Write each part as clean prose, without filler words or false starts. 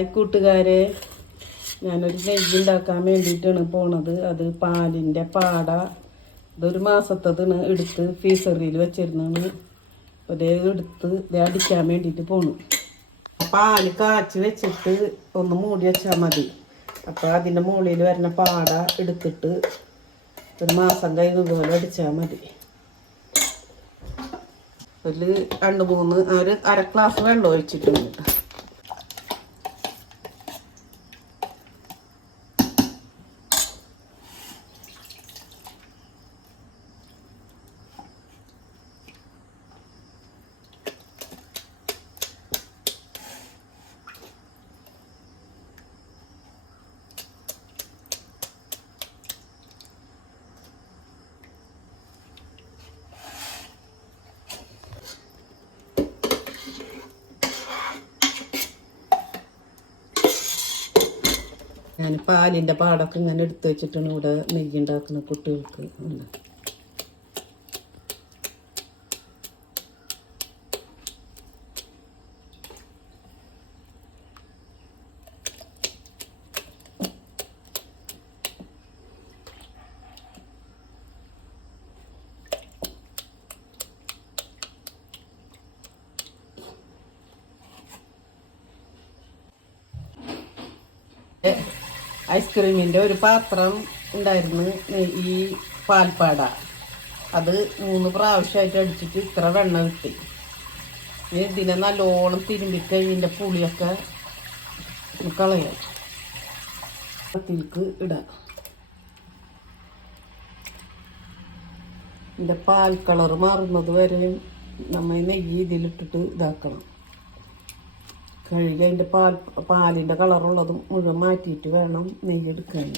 Hi കൂട്ടുകാരെ, ഞാനൊരു നെയ്യ് ഉണ്ടാക്കാൻ വേണ്ടിയിട്ടാണ് പോണത്. അത് പാലിൻ്റെ പാട. ഇതൊരു മാസത്തതാണ്. എടുത്ത് ഫ്രീസറിൽ വെച്ചിരുന്നാണ്. ഒരേ എടുത്ത് അടിക്കാൻ വേണ്ടിയിട്ട് പോണു. പാല് കാച്ചി വെച്ചിട്ട് ഒന്ന് മൂടി വെച്ചാൽ മതി. അപ്പോൾ അതിൻ്റെ മുകളിൽ വരുന്ന പാട എടുത്തിട്ട് ഒരു മാസം കഴിഞ്ഞതുപോലെ അടിച്ചാൽ മതി. അതിൽ 2-3 ഒരു അര ഗ്ലാസ് വെള്ളം ഒഴിച്ചിട്ടുണ്ട്. ഞാൻ പാലിൻ്റെ പാടൊക്കെ ഇങ്ങനെ എടുത്ത് വെച്ചിട്ടാണ് ഇവിടെ നെയ്യ് ഉണ്ടാക്കുന്ന കുട്ടികൾക്ക്. ഐസ്ക്രീമിൻ്റെ ഒരു പാത്രം ഉണ്ടായിരുന്നു ഈ പാൽപ്പാട. അത് 3 പ്രാവശ്യമായിട്ട് അടിച്ചിട്ട് ഇത്ര വെണ്ണ കിട്ടി. ഇതിനെ നല്ലോണം തിരുമ്പിട്ട് ഇതിൻ്റെ പുളിയൊക്കെ കളയാം. കത്തിലേക്ക് ഇടാം. ഇതിൻ്റെ പാൽ കളർ മാറുന്നത് വരെ നമ്മൾ നെയ്യ് ഇതിലിട്ടിട്ട് ഇതാക്കണം. കഴുകി അതിൻ്റെ പാലിൻ്റെ കളറുള്ളതും മുഴുവൻ മാറ്റിയിട്ട് വേണം നെയ്യെടുക്കാൻ.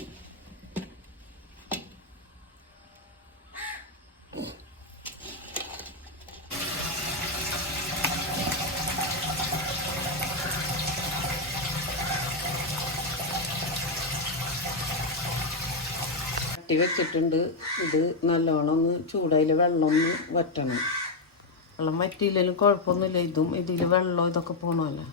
കട്ടി വെച്ചിട്ടുണ്ട്. ഇത് നല്ലോണം ഒന്ന് ചൂടായിൽ വെള്ളം ഒന്ന് വറ്റണം. വെള്ളം വറ്റിയില്ലെങ്കിലും കുഴപ്പമൊന്നുമില്ല. ഇതിൽ വെള്ളം ഇതൊക്കെ പോകണമല്ലോ.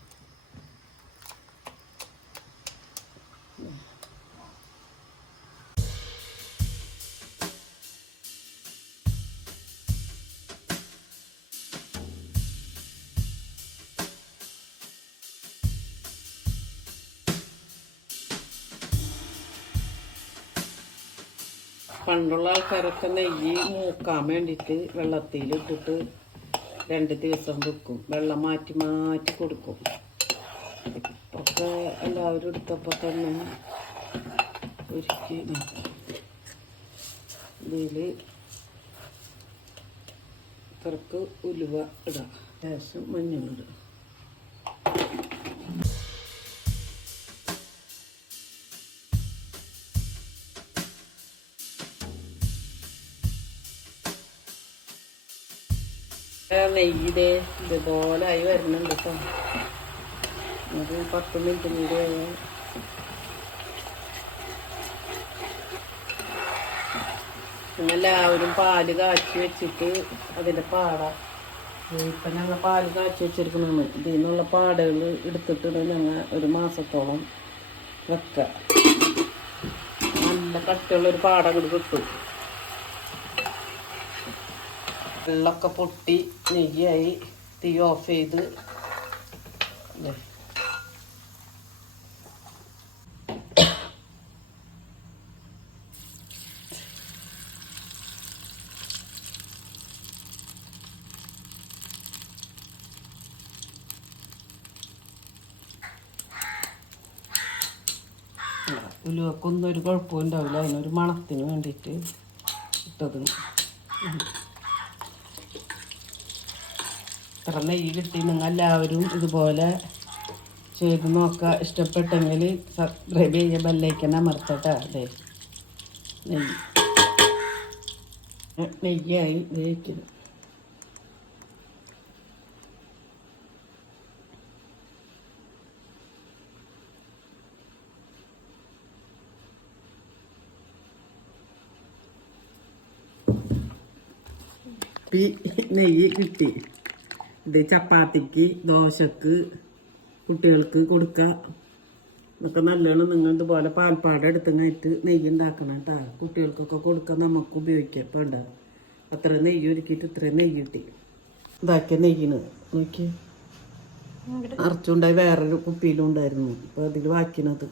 പണ്ടുള്ള ആൾക്കാരൊക്കെ നെയ്യ് മൂക്കാൻ വേണ്ടിയിട്ട് വെള്ളത്തിലിട്ടിട്ട് 2 ദിവസം വെക്കും. വെള്ളം മാറ്റി മാറ്റി കൊടുക്കും. ഇപ്പൊക്കെ എല്ലാവരും എടുത്തപ്പോൾ തന്നെ ഒരുക്കി ഇതിൽ ഇത്രക്ക് ഉലുവ ഇടാം. ശേഷം മഞ്ഞളിടുക. നെയ്യ് ഇതുപോലെ ആയി വരുന്നുണ്ട് കേട്ടോ. ഒരു 10 മിനിറ്റ് കൂടി എല്ലാവരും പാല് കാച്ചി വെച്ചിട്ട് അതിൻ്റെ പാട ഇപ്പം ഞങ്ങൾ പാല് കാച്ചി വെച്ചിരിക്കുന്നതാണ്. ഇതിൽ നിന്നുള്ള പാടകൾ എടുത്തിട്ട് ഞങ്ങൾ ഒരു മാസത്തോളം വെക്കുക. നല്ല കട്ടിയുള്ളൊരു പാട അങ്ങോട്ട് കിട്ടും. വെള്ളമൊക്കെ പൊട്ടി നെയ്യായി. തീ ഓഫ് ചെയ്ത് ഉലുവക്കൊന്നും ഒരു കുഴപ്പവും ഉണ്ടാവില്ല. അതിനൊരു മണത്തിന് വേണ്ടിയിട്ട് ഇട്ടത്. ഇത്ര നെയ്യ് കിട്ടി. നിങ്ങൾ എല്ലാവരും ഇതുപോലെ ചെയ്ത് നോക്കുക. ഇഷ്ടപ്പെട്ടെങ്കിൽ സബ്സ്ക്രൈബ് ചെയ്യുക, ബെല്ലൈക്കൻ അമർത്തട്ടെ. അതെ, നെയ്യായി വേവിക്കുന്നു. നെയ്യ് കിട്ടി. ഇത് ചപ്പാത്തിക്ക്, ദോശക്ക് കുട്ടികൾക്ക് കൊടുക്കുക. ഇതൊക്കെ നല്ലതാണ്. നിങ്ങൾ ഇതുപോലെ പാൽപ്പാട എടുത്ത് കഴിഞ്ഞിട്ട് നെയ്യ് ഉണ്ടാക്കണം കേട്ടാ. കുട്ടികൾക്കൊക്കെ കൊടുക്കാൻ നമുക്ക് ഉപയോഗിക്കാം. ഇപ്പം ഉണ്ടാ അത്ര നെയ്യ് ഒരുക്കിയിട്ട് ഇത്രയും നെയ്യ് കിട്ടി. ഇതാക്കിയ നെയ്യിന് നോക്കി അറച്ചുണ്ടായി വേറൊരു കുപ്പിയിലും ഉണ്ടായിരുന്നു. അപ്പോൾ അതിൽ വാക്കിനത്